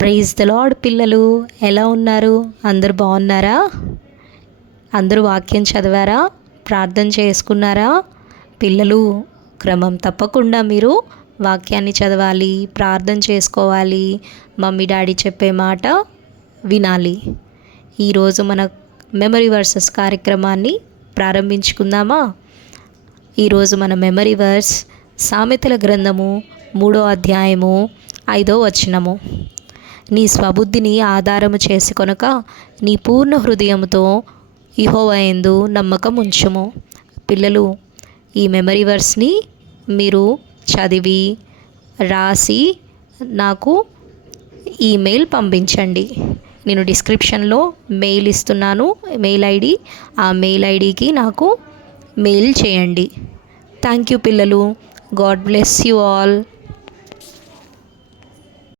Praise the lord పిల్లలు, ఎలా ఉన్నారు? అందరు బాగున్నారా? అందరూ వాక్యం చదివారా? ప్రార్థన చేసుకున్నారా? పిల్లలు, క్రమం తప్పకుండా మీరు వాక్యాన్ని చదవాలి, ప్రార్థన చేసుకోవాలి, మమ్మీ డాడీ చెప్పే మాట వినాలి. ఈరోజు మన మెమరీ వర్సెస్ కార్యక్రమాన్ని ప్రారంభించుకుందామా? ఈరోజు మన మెమరీ వర్స్ సామెతల గ్రంథము 3వ అధ్యాయము 5వ వచనము. నీ స్వబుద్ధిని ఆధారము చేసుకొనక నీ పూర్ణ హృదయముతో యెహోవా యందు నమ్మకం ఉంచుము. పిల్లలు, ఈ మెమరీ వర్స్ని మీరు చదివి రాసి నాకు ఈమెయిల్ పంపించండి. నేను డిస్క్రిప్షన్లో మెయిల్ ఇస్తున్నాను, మెయిల్ ఐడి. ఆ మెయిల్ ఐడికి నాకు మెయిల్ చేయండి. థ్యాంక్ యూ పిల్లలు. God bless you all.